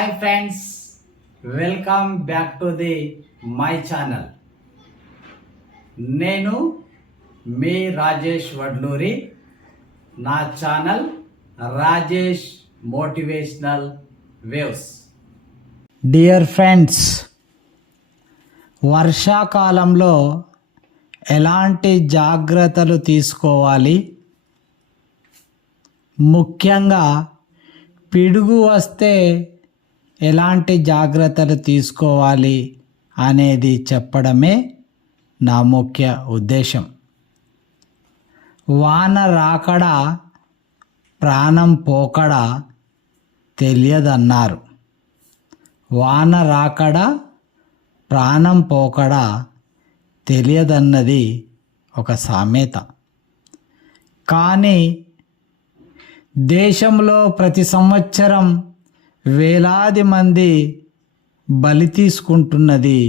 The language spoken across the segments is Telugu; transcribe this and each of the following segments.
Hi friends, welcome back to the my channel. నేను మీ రాజేష్ వడ్లూరి. నా channel Rajesh motivational waves. Dear friends, వర్షాకాలంలో ఎలాంటి జాగ్రత్తలు తీసుకోవాలి, ముఖ్యంగా పిడుగు వస్తే ఎలాంటి జాగ్రత్తలు తీసుకోవాలి అనేది చెప్పడమే నా ముఖ్య ఉద్దేశం. వాన రాకడా ప్రాణం పోకడా తెలియదన్నారు. వాన రాకడా ప్రాణం పోకడా తెలియదన్నది ఒక సామెత. కానీ దేశంలో ప్రతి సంవత్సరం వేలాది మంది బలి తీసుకుంటున్నది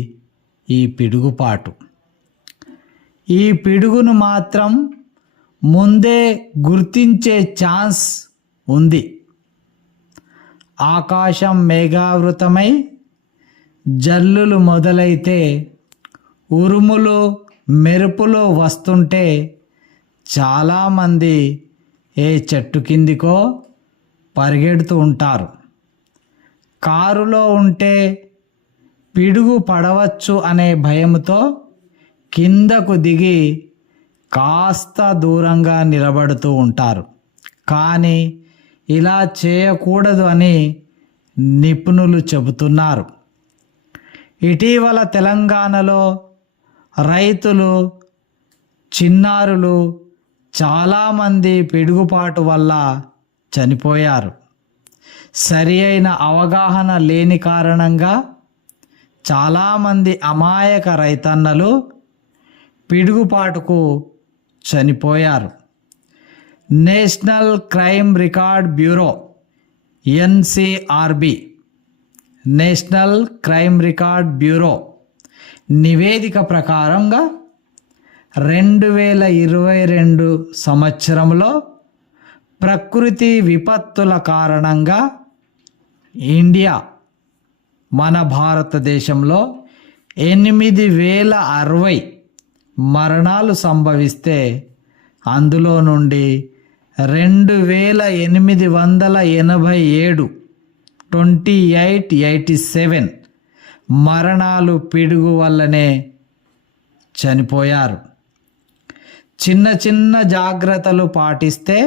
ఈ పిడుగుపాటు. ఈ పిడుగును మాత్రం ముందే గుర్తించే ఛాన్స్ ఉంది. ఆకాశం మేఘావృతమై జల్లులు మొదలైతే ఉరుములు మెరుపులు వస్తుంటే చాలామంది ఏ చెట్టు కిందికో పరిగెడుతూ ఉంటారు. కారులో ఉంటే పిడుగు పడవచ్చు అనే భయంతో కిందకు దిగి కాస్త దూరంగా నిలబడుతూ ఉంటారు. కానీ ఇలా చేయకూడదు అని నిపుణులు చెబుతున్నారు. ఇటీవల తెలంగాణలో రైతులు, చిన్నారులు చాలామంది పిడుగుపాటు వల్ల చనిపోయారు. సరి అయిన అవగాహన లేని కారణంగా చాలామంది అమాయక రైతన్నలు పిడుగుపాటుకు చనిపోయారు. National crime record bureau NCRB national crime record bureau నివేదిక ప్రకారంగా 2022 సంవత్సరంలో ప్రకృతి విపత్తుల కారణంగా ఇండియా, మన భారతదేశంలో 8060 మరణాలు సంభవిస్తే అందులో నుండి 2887 2887 మరణాలు పిడుగు వల్లనే చనిపోయారు. చిన్న చిన్న జాగ్రత్తలు పాటిస్తే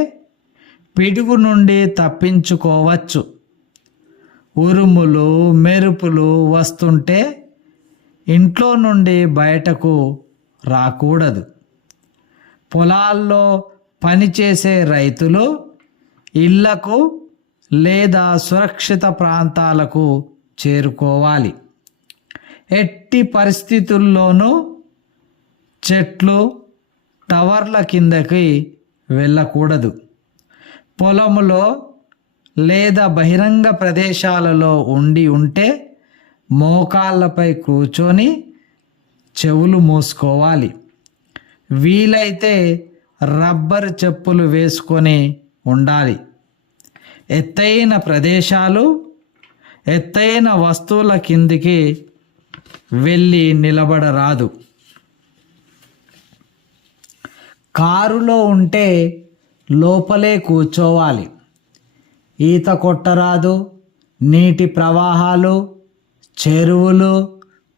పిడుగు నుండి తప్పించుకోవచ్చు. ఉరుములు మెరుపులు వస్తుంటే ఇంట్లో నుండి బయటకు రాకూడదు. పొలాల్లో పనిచేసే రైతులు ఇళ్లకు లేదా సురక్షిత ప్రాంతాలకు చేరుకోవాలి. ఎట్టి పరిస్థితుల్లోనూ చెట్లు, టవర్ల కిందకి వెళ్ళకూడదు. పొలంలో లేదా బహిరంగ ప్రదేశాలలో ఉంటే మోకాళ్ళపై కూర్చొని చెవులు మూసుకోవాలి. వీలైతే రబ్బర్ చెప్పులు వేసుకొని ఉండాలి. ఎత్తైన ప్రదేశాలు, ఎత్తైన వస్తువుల కిందికి వెళ్ళి నిలబడరాదు. కారులో ఉంటే లోపలే కూర్చోవాలి. ఈత కొట్టరాదు. నీటి ప్రవాహాలు, చెరువులు,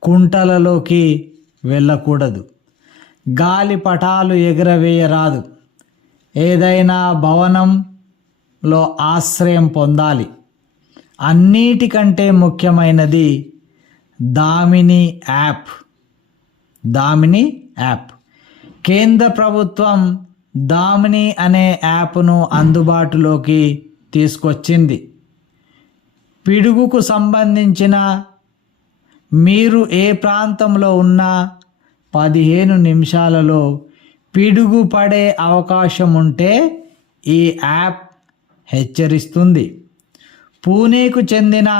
కుంటలలోకి వెళ్ళకూడదు. గాలిపటాలు ఎగురవేయరాదు. ఏదైనా భవనంలో ఆశ్రయం పొందాలి. అన్నిటికంటే ముఖ్యమైనది దామిని యాప్. కేంద్ర ప్రభుత్వం దామిని అనే యాప్ను అందుబాటులోకి తీసుకొచ్చింది. పిడుగుకు సంబంధించిన మీరు ఏ ప్రాంతంలో ఉన్నా 15 నిమిషాలలో పిడుగు పడే అవకాశం ఉంటే ఈ యాప్ హెచ్చరిస్తుంది. పూణేకు చెందిన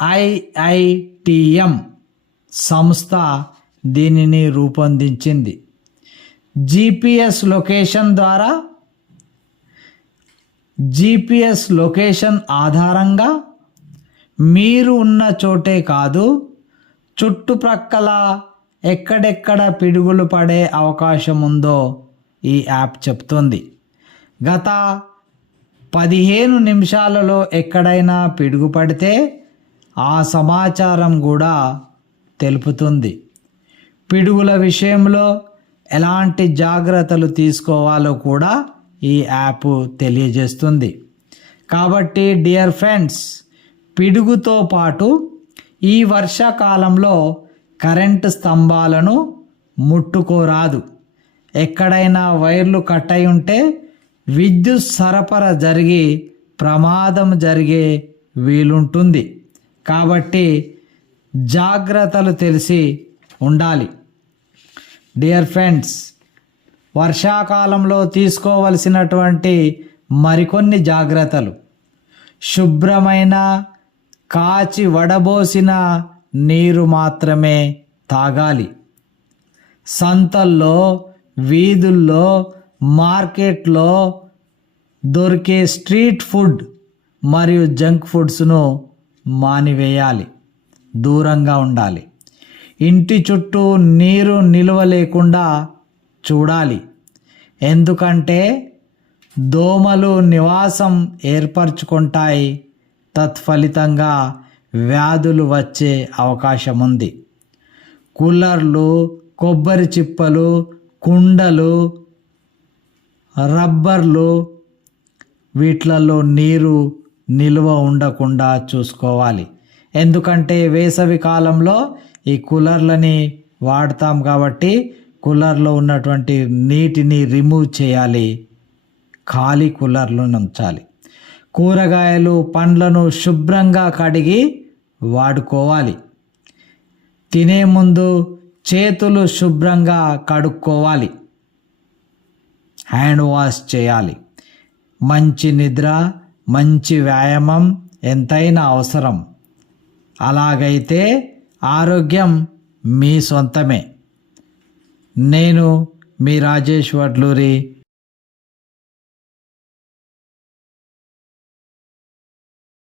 IITM సంస్థ దీనిని రూపొందించింది. GPS లొకేషన్ ఆధారంగా మీరు ఉన్న చోటే కాదు, చుట్టుప్రక్కల ఎక్కడెక్కడ పిడుగులు పడే అవకాశం ఉందో ఈ యాప్ చెప్తుంది. గత 15 నిమిషాలలో ఎక్కడైనా పిడుగు పడితే ఆ సమాచారం కూడా తెలుపుతుంది. పిడుగుల విషయంలో ఎలాంటి జాగ్రత్తలు తీసుకోవాలో కూడా ఈ యాప్ తెలియజేస్తుంది. కాబట్టి డియర్ ఫ్రెండ్స్, పిడుగుతో పాటు ఈ వర్షాకాలంలో కరెంటు స్తంభాలను ముట్టుకోరాదు. ఎక్కడైనా వైర్లు కట్ అయి ఉంటే విద్యుత్ సరఫరా జరిగి ప్రమాదం జరిగే వీలుంటుంది. కాబట్టి జాగ్రత్తలు తెలిసి ఉండాలి. డియర్ ఫ్రెండ్స్, వర్షాకాలంలో తీసుకోవలసినటువంటి మరికొన్ని జాగ్రత్తలు: శుభ్రమైన కాచి వడబోసిన నీరు మాత్రమే తాగాలి. సంతల్లో, వీధుల్లో, మార్కెట్లో దొరికే స్ట్రీట్ ఫుడ్ మరియు జంక్ ఫుడ్స్ను మానివేయాలి, దూరంగా ఉండాలి. ఇంటి చుట్టూ నీరు నిల్వ లేకుండా చూడాలి. ఎందుకంటే దోమలు నివాసం ఏర్పరచుకుంటాయి. తత్ఫలితంగా వ్యాధులు వచ్చే అవకాశం ఉంది. కూలర్లు, కొబ్బరి చిప్పలు, కుండలు, రబ్బర్లు వీటిలలో నీరు నిల్వ ఉండకుండా చూసుకోవాలి. ఎందుకంటే వేసవి కాలంలో ఈ కూలర్లని వాడతాం కాబట్టి కూలర్లో ఉన్నటువంటి నీటిని రిమూవ్ చేయాలి, ఖాళీ కూలర్లను ఉంచాలి. కూరగాయలు, పండ్లను శుభ్రంగా కడిగి వాడుకోవాలి. తినే ముందు చేతులు శుభ్రంగా కడుక్కోవాలి, హ్యాండ్ వాష్ చేయాలి. మంచి నిద్ర, మంచి వ్యాయామం ఎంతైనా అవసరం. అలాగైతే ఆరోగ్యం మీ సొంతమే. నేను మీ రాజేష్ వడ్లూరి.